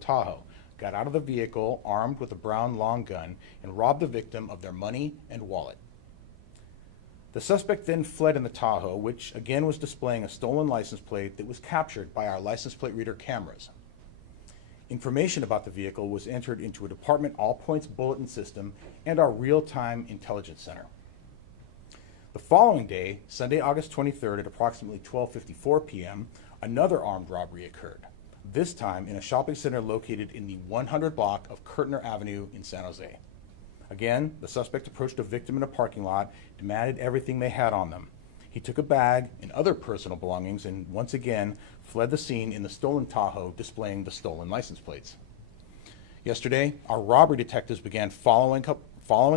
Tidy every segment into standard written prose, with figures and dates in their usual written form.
Tahoe, got out of the vehicle armed with a brown long gun, and robbed the victim of their money and wallet. The suspect then fled in the Tahoe, which again was displaying a stolen license plate that was captured by our license plate reader cameras. Information about the vehicle was entered into a department all-points bulletin system and our real-time intelligence center. The following day, Sunday, August 23rd at approximately 12:54 p.m., another armed robbery occurred, this time in a shopping center located in the 100 block of Kirtner Avenue in San Jose. Again, the suspect approached a victim in a parking lot, demanded everything they had on them. He took a bag and other personal belongings and once again fled the scene in the stolen Tahoe, displaying the stolen license plates. Yesterday, our robbery detectives began following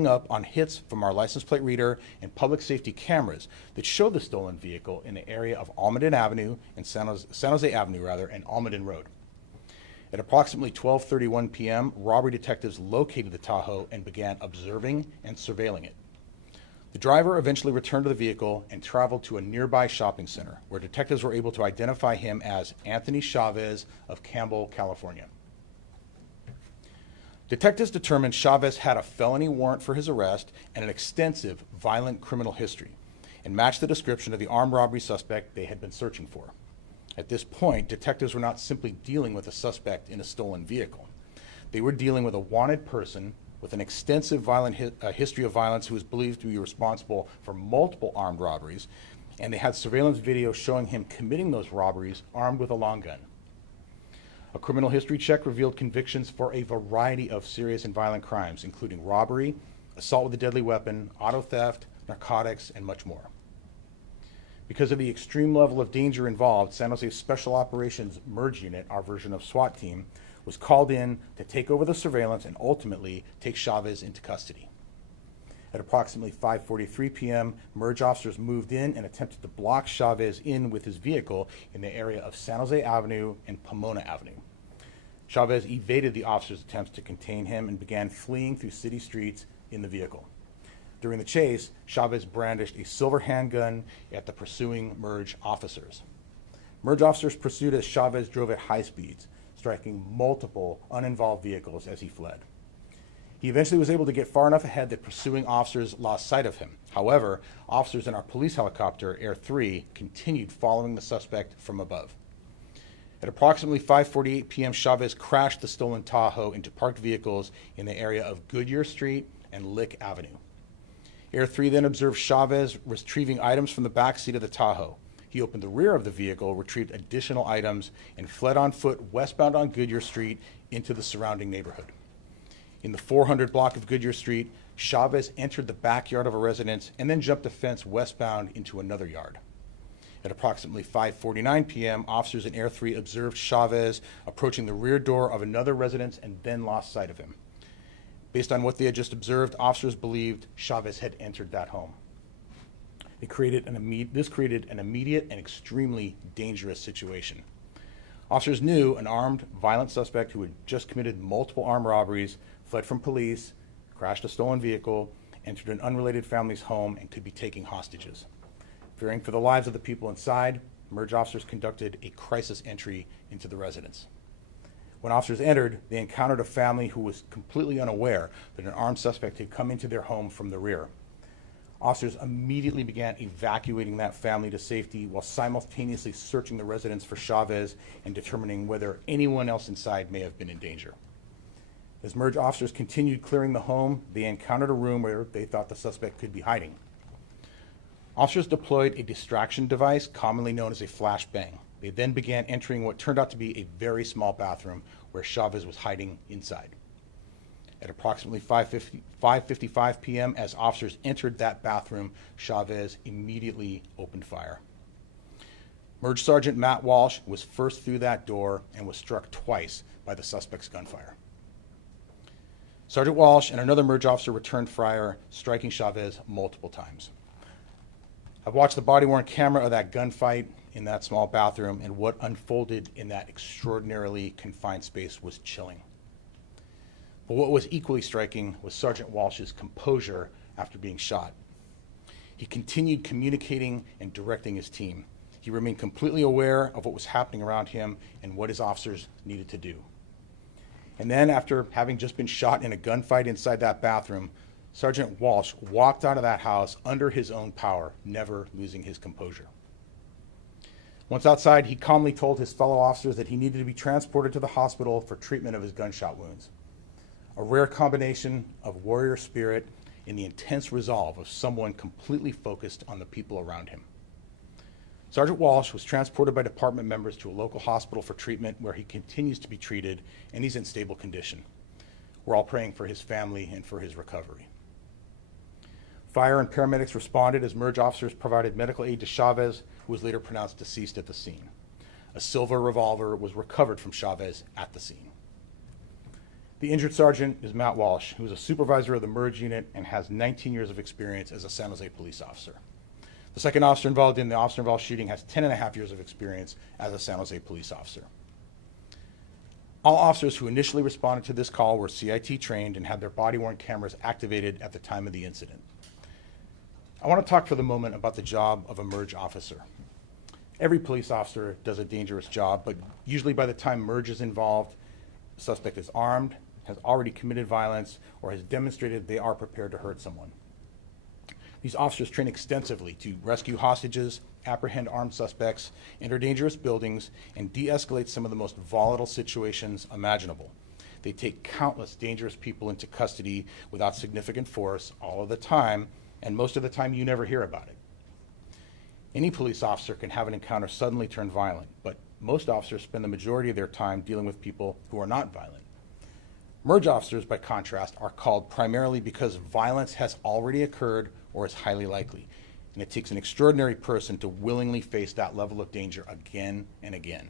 up on hits from our license plate reader and public safety cameras that showed the stolen vehicle in the area of Almaden Avenue and San Jose Avenue and Almaden Road. At approximately 12:31 p.m., robbery detectives located the Tahoe and began observing and surveilling it. The driver eventually returned to the vehicle and traveled to a nearby shopping center, where detectives were able to identify him as Anthony Chavez of Campbell, California. Detectives determined Chavez had a felony warrant for his arrest and an extensive violent criminal history, and matched the description of the armed robbery suspect they had been searching for. At this point, detectives were not simply dealing with a suspect in a stolen vehicle. They were dealing with a wanted person with an extensive history of violence who was believed to be responsible for multiple armed robberies, and they had surveillance video showing him committing those robberies armed with a long gun. A criminal history check revealed convictions for a variety of serious and violent crimes, including robbery, assault with a deadly weapon, auto theft, narcotics, and much more. Because of the extreme level of danger involved, San Jose Special Operations Merge Unit, our version of SWAT team, was called in to take over the surveillance and ultimately take Chavez into custody. At approximately 5:43 p.m., Merge officers moved in and attempted to block Chavez in with his vehicle in the area of San Jose Avenue and Pomona Avenue. Chavez evaded the officers' attempts to contain him and began fleeing through city streets in the vehicle. During the chase, Chavez brandished a silver handgun at the pursuing Merge officers. Merge officers pursued as Chavez drove at high speeds, striking multiple uninvolved vehicles as he fled. He eventually was able to get far enough ahead that pursuing officers lost sight of him. However, officers in our police helicopter, Air 3, continued following the suspect from above. At approximately 5:48 p.m., Chavez crashed the stolen Tahoe into parked vehicles in the area of Goodyear Street and Lick Avenue. Air 3 then observed Chavez retrieving items from the back seat of the Tahoe. He opened the rear of the vehicle, retrieved additional items, and fled on foot westbound on Goodyear Street into the surrounding neighborhood. In the 400 block of Goodyear Street, Chavez entered the backyard of a residence and then jumped a fence westbound into another yard. At approximately 5:49 p.m., officers in Air 3 observed Chavez approaching the rear door of another residence and then lost sight of him. Based on what they had just observed, officers believed Chavez had entered that home. This created an immediate and extremely dangerous situation. Officers knew an armed, violent suspect who had just committed multiple armed robberies, fled from police, crashed a stolen vehicle, entered an unrelated family's home, and could be taking hostages. Fearing for the lives of the people inside, Merge officers conducted a crisis entry into the residence. When officers entered, they encountered a family who was completely unaware that an armed suspect had come into their home from the rear. Officers immediately began evacuating that family to safety while simultaneously searching the residence for Chavez and determining whether anyone else inside may have been in danger. As Merge officers continued clearing the home, they encountered a room where they thought the suspect could be hiding. Officers deployed a distraction device commonly known as a flashbang. They then began entering what turned out to be a very small bathroom where Chavez was hiding inside. At approximately 5:55 p.m., as officers entered that bathroom, Chavez immediately opened fire. Merge Sergeant Matt Walsh was first through that door and was struck twice by the suspect's gunfire. Sergeant Walsh and another Merge officer returned fire, striking Chavez multiple times. I've watched the body-worn camera of that gunfight in that small bathroom, and what unfolded in that extraordinarily confined space was chilling. But what was equally striking was Sergeant Walsh's composure after being shot. He continued communicating and directing his team. He remained completely aware of what was happening around him and what his officers needed to do. And then, after having just been shot in a gunfight inside that bathroom, Sergeant Walsh walked out of that house under his own power, never losing his composure. Once outside, he calmly told his fellow officers that he needed to be transported to the hospital for treatment of his gunshot wounds. A rare combination of warrior spirit and the intense resolve of someone completely focused on the people around him. Sergeant Walsh was transported by department members to a local hospital for treatment where he continues to be treated, and he's in stable condition. We're all praying for his family and for his recovery. Fire and paramedics responded as MERG officers provided medical aid to Chavez, who was later pronounced deceased at the scene. A silver revolver was recovered from Chavez at the scene. The injured sergeant is Matt Walsh, who is a supervisor of the MERG unit and has 19 years of experience as a San Jose police officer. The second officer involved in the officer-involved shooting has 10.5 years of experience as a San Jose police officer. All officers who initially responded to this call were CIT trained and had their body-worn cameras activated at the time of the incident. I want to talk for the moment about the job of a MERG officer. Every police officer does a dangerous job, but usually by the time MERG is involved, the suspect is armed, has already committed violence, or has demonstrated they are prepared to hurt someone. These officers train extensively to rescue hostages, apprehend armed suspects, enter dangerous buildings, and de-escalate some of the most volatile situations imaginable. They take countless dangerous people into custody without significant force all of the time, and most of the time you never hear about it. Any police officer can have an encounter suddenly turn violent, but most officers spend the majority of their time dealing with people who are not violent. MERG officers, by contrast, are called primarily because violence has already occurred or is highly likely, and it takes an extraordinary person to willingly face that level of danger again and again.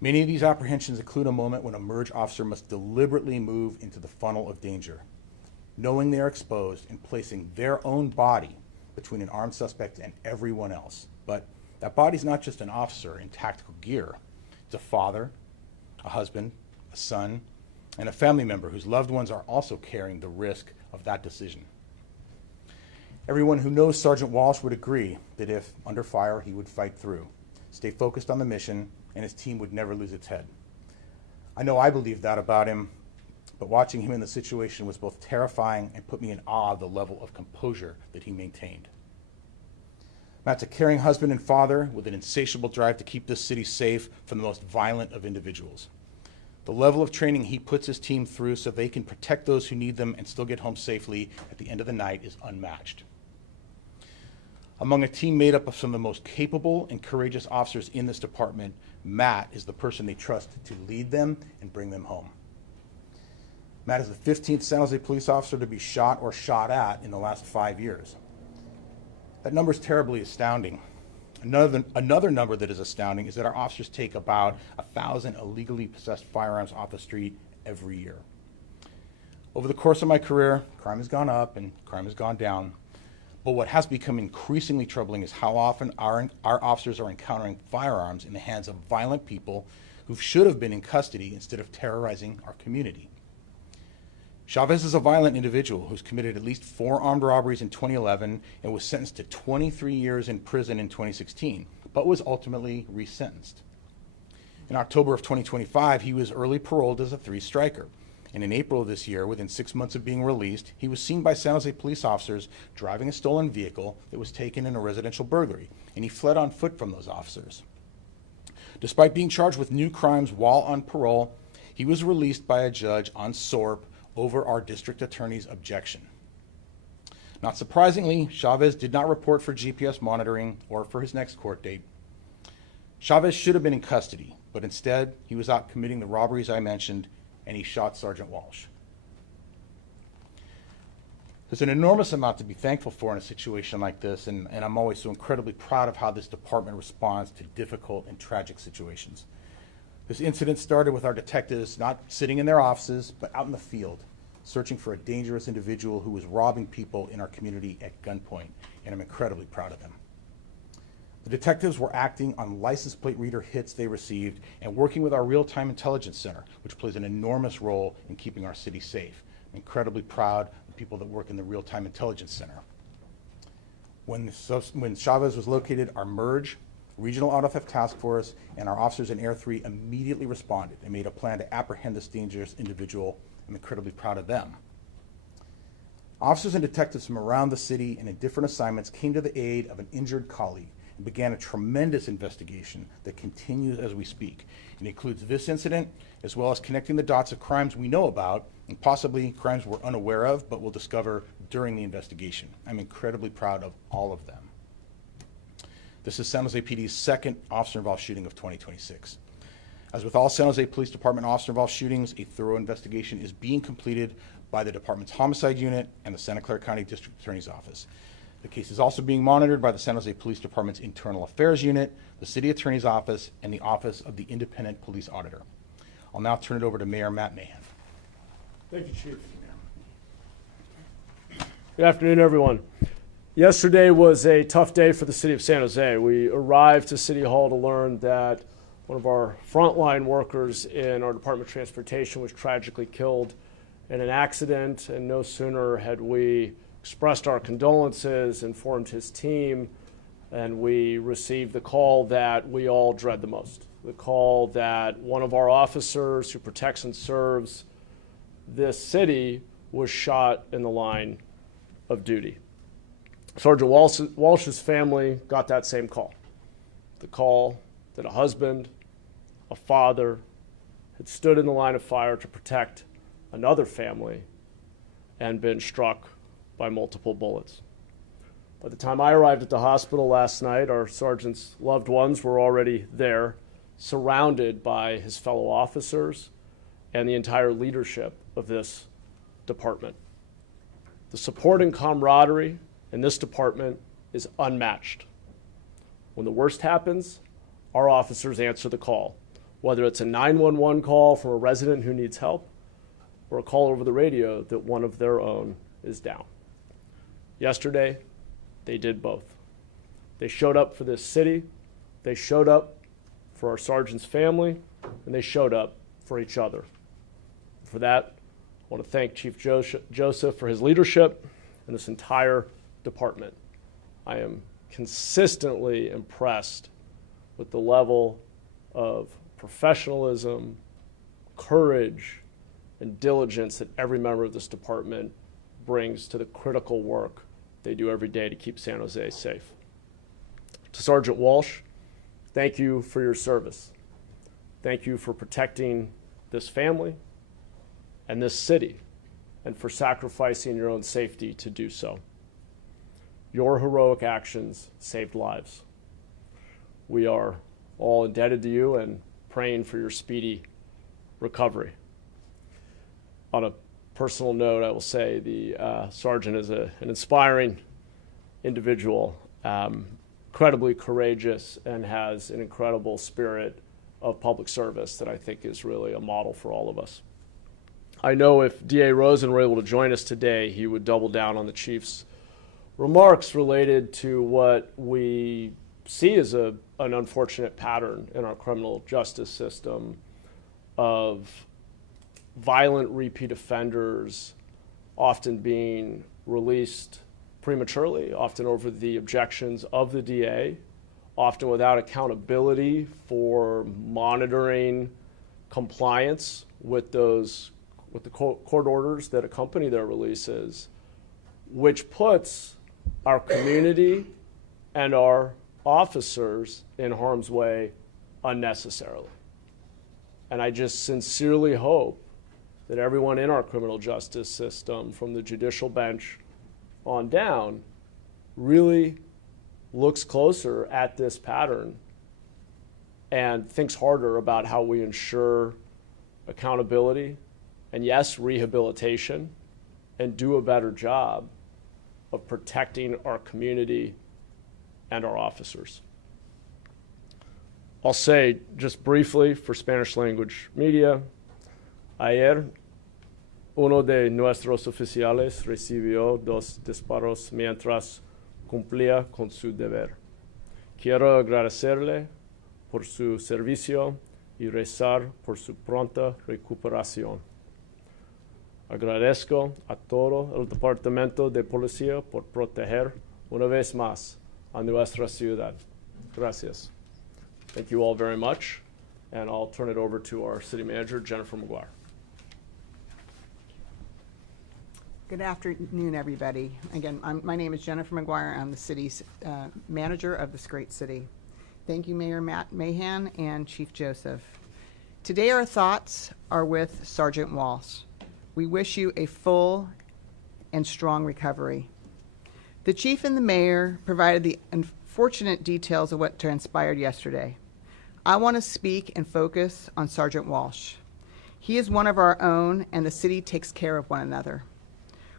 Many of these apprehensions include a moment when a MERG officer must deliberately move into the funnel of danger, knowing they are exposed and placing their own body between an armed suspect and everyone else. But that body's not just an officer in tactical gear. It's a father, a husband, a son, and a family member whose loved ones are also carrying the risk of that decision. Everyone who knows Sergeant Walsh would agree that if under fire, he would fight through, stay focused on the mission, and his team would never lose its head. I know I believe that about him, but watching him in the situation was both terrifying and put me in awe of the level of composure that he maintained. Matt's a caring husband and father with an insatiable drive to keep this city safe from the most violent of individuals. The level of training he puts his team through so they can protect those who need them and still get home safely at the end of the night is unmatched. Among a team made up of some of the most capable and courageous officers in this department, Matt is the person they trust to lead them and bring them home. Matt is the 15th San Jose police officer to be shot or shot at in the last 5 years. That number is terribly astounding. Another number that is astounding is that our officers take about 1,000 illegally possessed firearms off the street every year. Over the course of my career, crime has gone up and crime has gone down. But what has become increasingly troubling is how often our officers are encountering firearms in the hands of violent people who should have been in custody instead of terrorizing our community. Chavez is a violent individual who's committed at least 4 armed robberies in 2011 and was sentenced to 23 years in prison in 2016, but was ultimately resentenced. In October of 2025, he was early paroled as a 3-striker. And in April of this year, within 6 months of being released, he was seen by San Jose police officers driving a stolen vehicle that was taken in a residential burglary, and he fled on foot from those officers. Despite being charged with new crimes while on parole, he was released by a judge on SORP over our district attorney's objection. Not surprisingly, Chavez did not report for GPS monitoring or for his next court date. Chavez should have been in custody, but instead he was out committing the robberies I mentioned, and he shot Sergeant Walsh. There's an enormous amount to be thankful for in a situation like this, and I'm always so incredibly proud of how this department responds to difficult and tragic situations. This incident started with our detectives not sitting in their offices, but out in the field, searching for a dangerous individual who was robbing people in our community at gunpoint, and I'm incredibly proud of them. The detectives were acting on license plate reader hits they received and working with our real-time intelligence center, which plays an enormous role in keeping our city safe. I'm incredibly proud of the people that work in the real-time intelligence center. When Chavez was located, our MERG Regional Auto Theft Task Force and our officers in Air 3 immediately responded and made a plan to apprehend this dangerous individual. I'm incredibly proud of them. Officers and detectives from around the city and in different assignments came to the aid of an injured colleague and began a tremendous investigation that continues as we speak. It includes this incident, as well as connecting the dots of crimes we know about and possibly crimes we're unaware of, but will discover during the investigation. I'm incredibly proud of all of them. This is San Jose PD's second officer-involved shooting of 2026. As with all San Jose Police Department officer-involved shootings, a thorough investigation is being completed by the department's homicide unit and the Santa Clara County District Attorney's Office. The case is also being monitored by the San Jose Police Department's Internal Affairs Unit, the City Attorney's Office, and the Office of the Independent Police Auditor. I'll now turn it over to Mayor Matt Mahan. Thank you, Chief. Good afternoon, everyone. Yesterday was a tough day for the city of San Jose. We arrived to City Hall to learn that one of our frontline workers in our Department of Transportation was tragically killed in an accident, and no sooner had we expressed our condolences, informed his team, and we received the call that we all dread the most. The call that one of our officers who protects and serves this city was shot in the line of duty. Sergeant Walsh's family got that same call. The call that a husband, a father, had stood in the line of fire to protect another family and been struck by multiple bullets. By the time I arrived at the hospital last night, our sergeant's loved ones were already there, surrounded by his fellow officers and the entire leadership of this department. The support and camaraderie in this department is unmatched. When the worst happens, our officers answer the call, whether it's a 911 call from a resident who needs help or a call over the radio that one of their own is down. Yesterday, they did both. They showed up for this city, they showed up for our sergeant's family, and they showed up for each other. For that, I want to thank Chief Joseph for his leadership and this entire department. I am consistently impressed with the level of professionalism, courage, and diligence that every member of this department brings to the critical work they do every day to keep San Jose safe. To Sergeant Walsh, thank you for your service. Thank you for protecting this family and this city, and for sacrificing your own safety to do so. Your heroic actions saved lives. We are all indebted to you and praying for your speedy recovery. On a personal note, I will say the sergeant is an inspiring individual, incredibly courageous, and has an incredible spirit of public service that I think is really a model for all of us. I know if DA Rosen were able to join us today, he would double down on the chief's remarks related to what we see as an unfortunate pattern in our criminal justice system of violent repeat offenders often being released prematurely, often over the objections of the DA, often without accountability for monitoring compliance with the court orders that accompany their releases, which puts our community and our officers in harm's way unnecessarily. And I just sincerely hope that everyone in our criminal justice system, from the judicial bench on down, really looks closer at this pattern and thinks harder about how we ensure accountability and, yes, rehabilitation, and do a better job of protecting our community and our officers. I'll say just briefly for Spanish language media, ayer uno de nuestros oficiales recibió 2 disparos mientras cumplía con su deber. Quiero agradecerle por su servicio y rezar por su pronta recuperación. Agradezco a todo el Departamento de Policía por proteger una vez más a nuestra ciudad. Gracias. Thank you all very much, and I'll turn it over to our city manager, Jennifer McGuire. Good afternoon, everybody. Again, my name is Jennifer McGuire. I'm the city's manager of this great city. Thank you, Mayor Matt Mahan and Chief Joseph. Today, our thoughts are with Sergeant Walsh. We wish you a full and strong recovery. The chief and the mayor provided the unfortunate details of what transpired yesterday. I want to speak and focus on Sergeant Walsh. He is one of our own, and the city takes care of one another.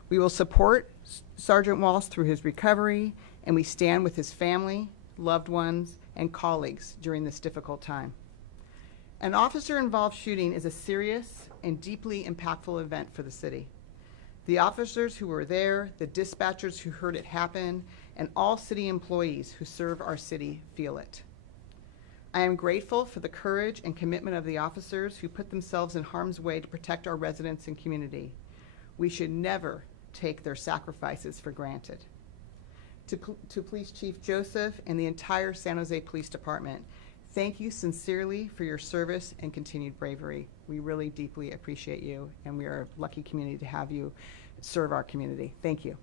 We will support Sergeant Walsh through his recovery, and we stand with his family, loved ones, and colleagues during this difficult time. An officer-involved shooting is a serious and deeply impactful event for the city. The officers who were there, the dispatchers who heard it happen, and all city employees who serve our city feel it. I am grateful for the courage and commitment of the officers who put themselves in harm's way to protect our residents and community. We should never take their sacrifices for granted. To Police Chief Joseph and the entire San Jose Police Department, thank you sincerely for your service and continued bravery. We really deeply appreciate you, and we are a lucky community to have you serve our community. Thank you.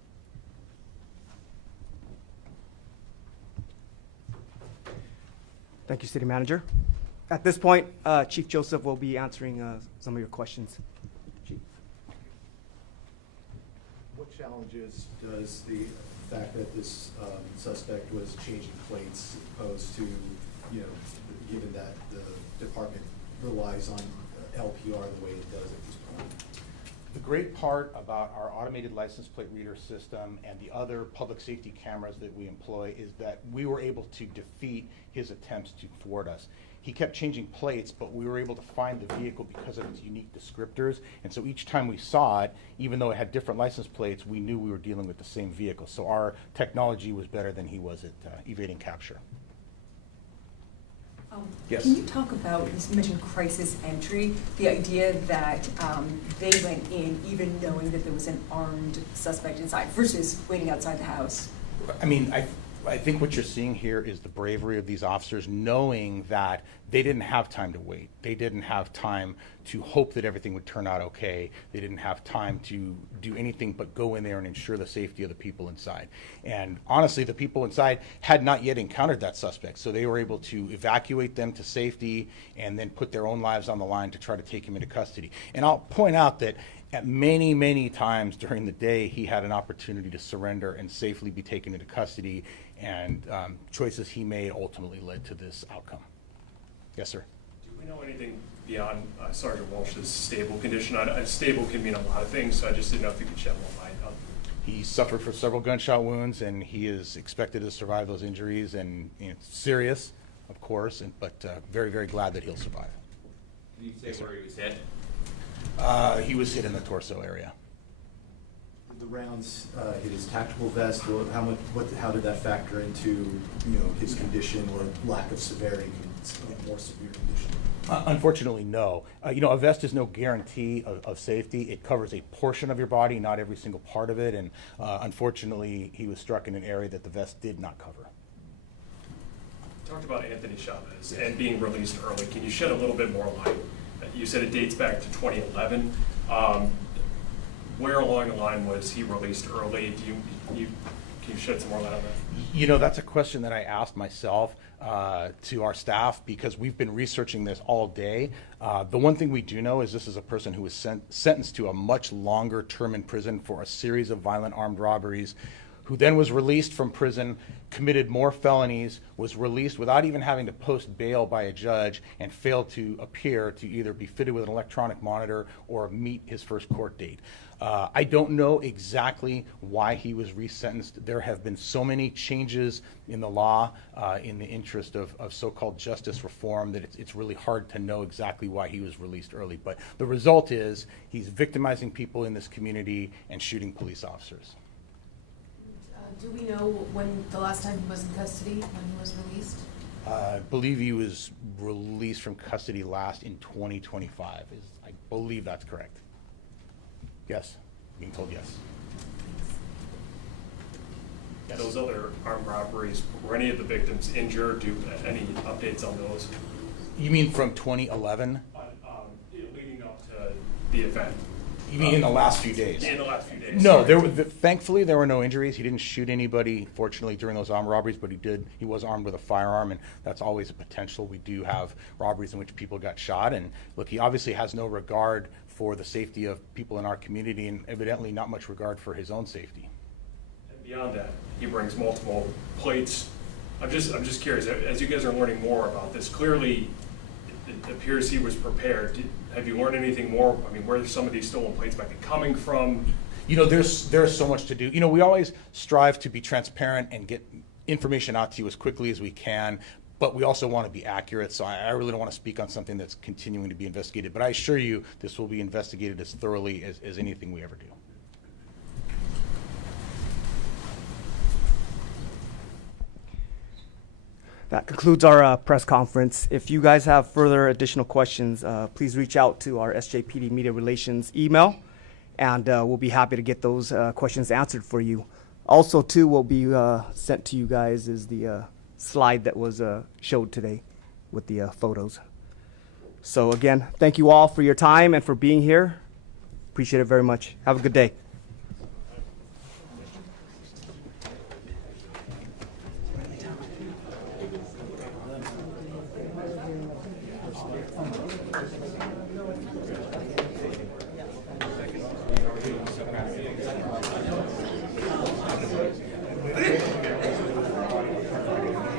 Thank you, City Manager. At this point, Chief Joseph will be answering some of your questions. Chief. What challenges does the fact that this suspect was changing plates opposed to, given that the department relies on LPR the way it does at this point? The great part about our automated license plate reader system and the other public safety cameras that we employ is that we were able to defeat his attempts to thwart us. He kept changing plates, but we were able to find the vehicle because of its unique descriptors. And so each time we saw it, even though it had different license plates, we knew we were dealing with the same vehicle. So our technology was better than he was at evading capture. Yes. Can you talk about, you mentioned crisis entry, the idea that they went in even knowing that there was an armed suspect inside versus waiting outside the house? I mean, I think what you're seeing here is the bravery of these officers knowing that they didn't have time to wait. They didn't have time to hope that everything would turn out okay. They didn't have time to do anything but go in there and ensure the safety of the people inside. And honestly, the people inside had not yet encountered that suspect, so they were able to evacuate them to safety and then put their own lives on the line to try to take him into custody. And I'll point out that at many, many times during the day, he had an opportunity to surrender and safely be taken into custody, and choices he made ultimately led to this outcome. Yes, sir. Do we know anything beyond Sergeant Walsh's stable condition? Stable can mean a lot of things, so I just didn't know if you could shed more light on. He suffered from several gunshot wounds, and he is expected to survive those injuries, and serious, of course, but very, very glad that he'll survive. Can you say where he was hit? He was hit in the torso area. Did the rounds hit his tactical vest? How did that factor into his condition or lack of severity, more severe condition? Unfortunately, no. A vest is no guarantee of safety. It covers a portion of your body, not every single part of it, and unfortunately, he was struck in an area that the vest did not cover. You talked about Anthony Chavez and being released early. Can you shed a little bit more light? You said it dates back to 2011. Where along the line was he released early? Can you shed some more light on that? That's a question that I asked myself to our staff because we've been researching this all day. The one thing we do know is this is a person who was sentenced to a much longer term in prison for a series of violent armed robberies, who then was released from prison, committed more felonies, was released without even having to post bail by a judge, and failed to appear to either be fitted with an electronic monitor or meet his first court date. I don't know exactly why he was resentenced. There have been so many changes in the law in the interest of so-called justice reform that it's really hard to know exactly why he was released early. But the result is he's victimizing people in this community and shooting police officers. Do we know when the last time he was in custody, when he was released? I believe he was released from custody last in 2025. I believe that's correct. Yes, being told yes. Those other armed robberies, were any of the victims injured? Any updates on those? You mean from 2011? Leading up to the event. You mean in the last few days? In the last few days. No, sorry. thankfully there were no injuries. He didn't shoot anybody, fortunately, during those armed robberies, but he was armed with a firearm, and that's always a potential. We do have robberies in which people got shot, and look, he obviously has no regard for the safety of people in our community, and evidently not much regard for his own safety. And beyond that, he brings multiple plates. I'm just curious, as you guys are learning more about this, clearly it appears he was prepared. Have you learned anything more? I mean, where some of these stolen plates might be coming from? You know, there's so much to do. You know, we always strive to be transparent and get information out to you as quickly as we can, but we also want to be accurate. So I really don't want to speak on something that's continuing to be investigated. But I assure you, this will be investigated as thoroughly as anything we ever do. That concludes our press conference. If you guys have further additional questions, please reach out to our SJPD Media Relations email, and we'll be happy to get those questions answered for you. Also, too, will be sent to you guys is the slide that was showed today with the photos. So again, thank you all for your time and for being here. Appreciate it very much. Have a good day.